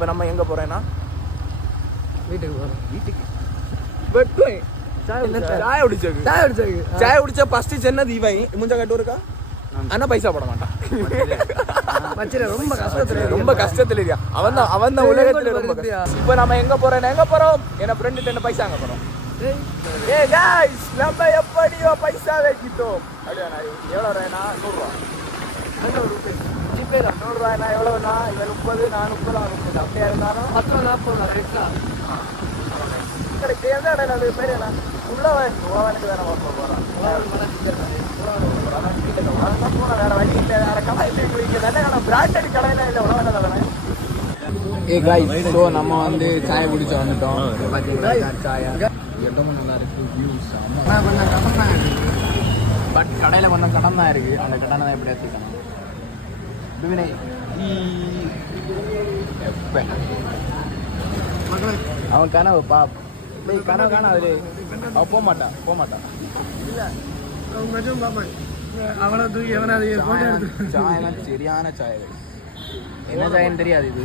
இப்போ நம்ம எங்கே போகிறோன்னா வீட்டுக்கு போகிறோம் வீட்டுக்கு. வெட்டும் சாய் குடிச்சது சாய் குடிச்சது சாய் குடிச்ச ஃபஸ்ட்டு சென்னது இவன். முஞ்ச கட்டு இருக்கா? பைசா போட மாட்டான். ரொம்ப கஷ்டத்துல ரொம்ப கஷ்டத்துல இருக்கியா? அவன் தான் அவன் தான் உலகத்துல ரொம்ப நம்ம எங்க போறோம் எங்க போறோம்? என்ன ஃப்ரெண்டு ரெண்டு பைசா அங்க போறோம்? ஏ நம்ம எப்படியோ பைசா வைக்கிட்டோம் தான் நூறுரூவாய்னா எவ்வளோண்ணா இவன் முப்பது நான் முப்பது அவன் முப்பது அப்படியே இருந்தாலும் பத்து ரூபா கரெக்டா கிடைக்கு எந்த இடம் அது? பேர் என்ன? உள்ளவன் உழவனுக்கு தானே பார்க்க போகிறான் வேற வழி இல்லை வேற கடை இல்லை இங்கே நல்ல கடை பிராண்டட் கடையில் இல்லை உழவன் தானே ஏ காய்ஸ் ஸோ நம்ம வந்து சாய் குடிச்சு வந்துட்டோம். பார்த்தீங்களா சாயா. இடமும் நல்லா இருக்கு வியூஸ் நான் கொஞ்சம் கஷ்டம் பட் கடையில் கொஞ்சம் கடன் தான் இருக்கு. அந்த கடனை தான் எப்படி எடுத்துக்கணும்? எப்ப அவன் கனவு பா டேய் கனவு காணாது அவன் போக மாட்டான் போக மாட்டான் அவங்க மட்டும் பார்ப்பேன் அவனை தூக்கி எவனாவது போட்டோ எடுத்து சாயெல்லாம் சரியான சாய் என்ன சாயன்னு தெரியாது இது